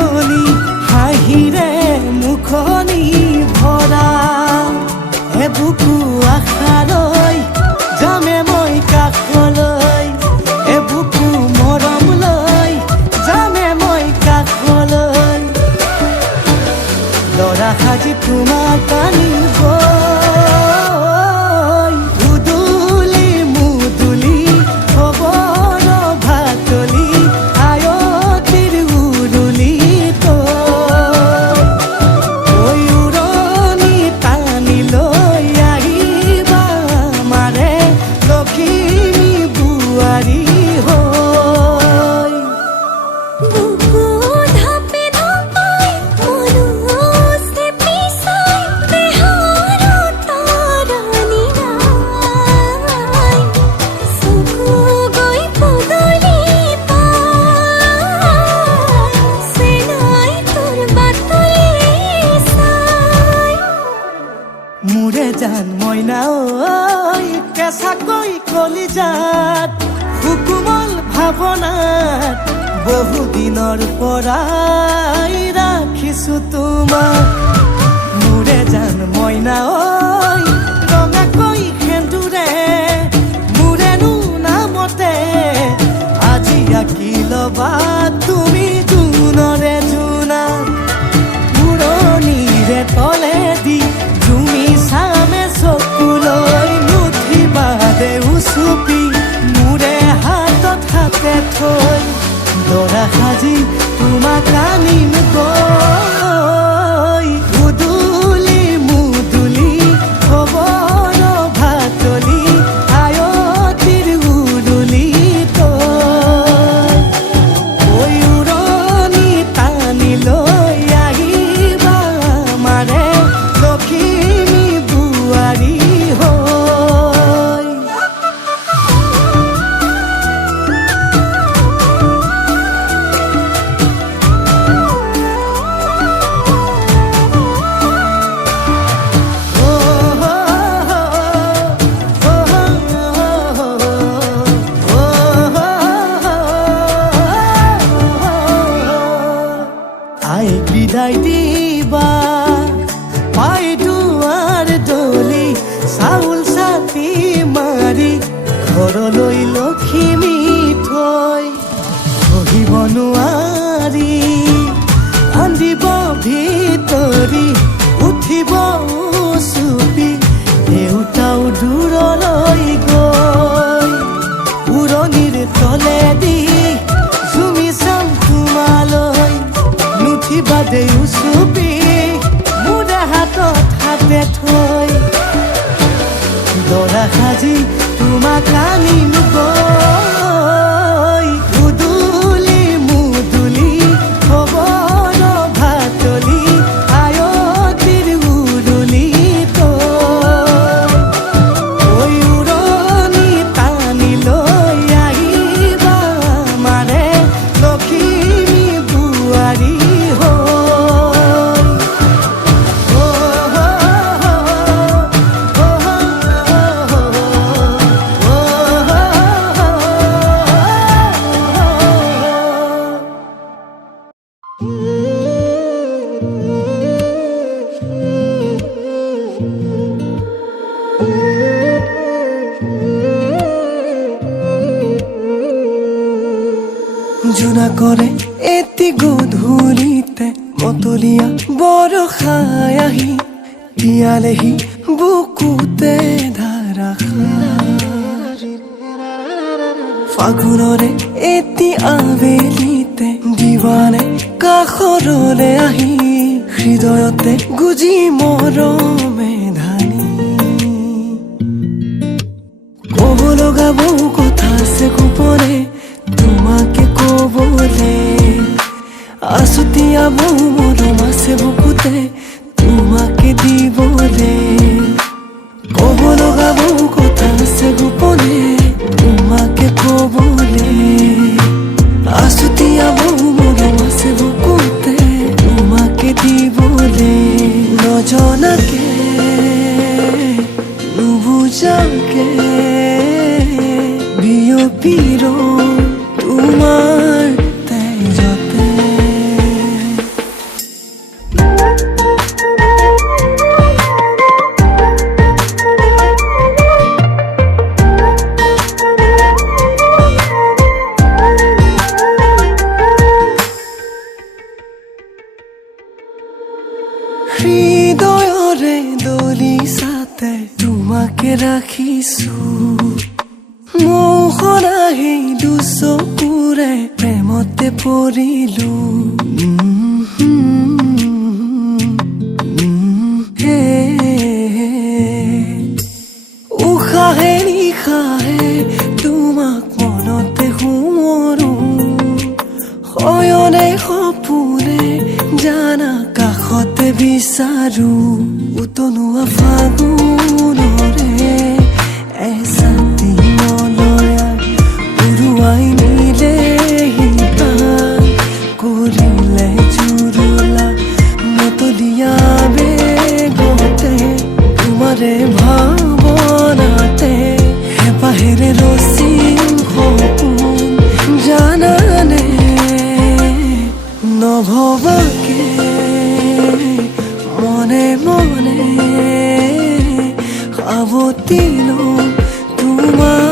জনী হাঁহিৰে মুখনি ভৰা এবুকু আশালৈ যামে মই কাষলৈ এবুকু মৰম লৈ যামে মই কাষলৈ লৰা সাজি তোমাক আনিব উদুলি মুদুলি খবৰ ভাতলি আয়তিৰ উৰুলি তই উৰণি টানি লৈ আহিবা মাৰে লখিমী বোৱাৰী হৈ বুকু ধাপে ধাপাই মনুষ্যে পিছাই দেহৰ তৰণি নাই চকু গৈ পদূলি পাই চেনাই তোৰ বাটলি চাই মোৰে জান মইনা ঐ কেঁচাকৈ কলিজাত সুকুমল ভাৱনাত বহুদিনৰ পৰাই ৰাখিছো তোমাক মোৰে জান মইনা ঐ ৰঙাকৈ সেন্দুৰে মোৰেনো নামতে আজি আঁকি ল'বা তুমি জোনৰে জোনা উৰণিৰে তলেদি জুমি চামে চকুলৈ নুঠিবা দে উচুপি মোৰে হাতত হাতে থৈ দৰা সাজি তোমাক আনিম গৈ উদুলি মুদুলি খবৰ ভাতলি আয়তিৰ উৰুলি তই উৰণি টানি লৈ আহিবা মাৰে লখিমী বোৱাৰী হৈ আই বিদায় দিবা পাই দুৱাৰ দলি চাউল চাতি মাৰি ঘৰলৈ লখিমী থৈ বহিব নোৱাৰি কান্দিব ভিতৰি উঠিব চুপি দেউতাও দূৰলৈ গৈ উৰণিৰ তলেদি জুমি চাম তোমালৈ নুঠিবা দে উচুপি মোৰে হাতত হাতে থৈ দৰা সাজি তোমাক আনিম গৈ উদুলি মুদুলি খবৰ ভাতলি আয়তিৰ উৰুলি তই উৰণি টানি লৈ আহিবা মাৰে লখিমী বোৱাৰী জোনা কৰে এটি গধূলিতে মতলীয়া বৰষাই আহি তিয়ালেহি বুকুতে ধাৰাসাৰ ফাগুনৰে এটি আবেলিতে দিৱানে কাষৰলে আহি হৃদয়তে গুজি মৰমে ধানি ক'ব লগা বহু কথা আছে গোপনে তোমাকে কবলে আছুতীয়া বহু মৰম আছে বুকুতে তোমাকে দিবলে ক'ব লগা বহু কথা আছে গোপনে তোমাকে কবলে আছুতীয়া বহু মৰম আছে বুকুতে তোমাকে দিবলে নজনাকে নুবুজাকে বিয়পিৰ তোমাৰ তেজতে হৃদয়ৰে দলিছাতে তোমাকে ৰাখিছো মোহনা সেই দুচকুৰে প্ৰেমতে পৰিলো উশাহে নিশাহে তোমাক মনতে সোঁৱৰো শয়নে সপোনে জানা কাষতে বিচাৰো উতনুৱা ফাগুনৰে এচাতি মলয়াই উৰুৱাই নিলে হিপা কৰিলে জুৰুলা মতলীয়া বেগতে তোমাৰে ভাৱনাতে হেঁপাহেৰে ৰচিম সপোন জানানে নভবাকে মনে মনে সাৱটি লওঁ তোমাৰ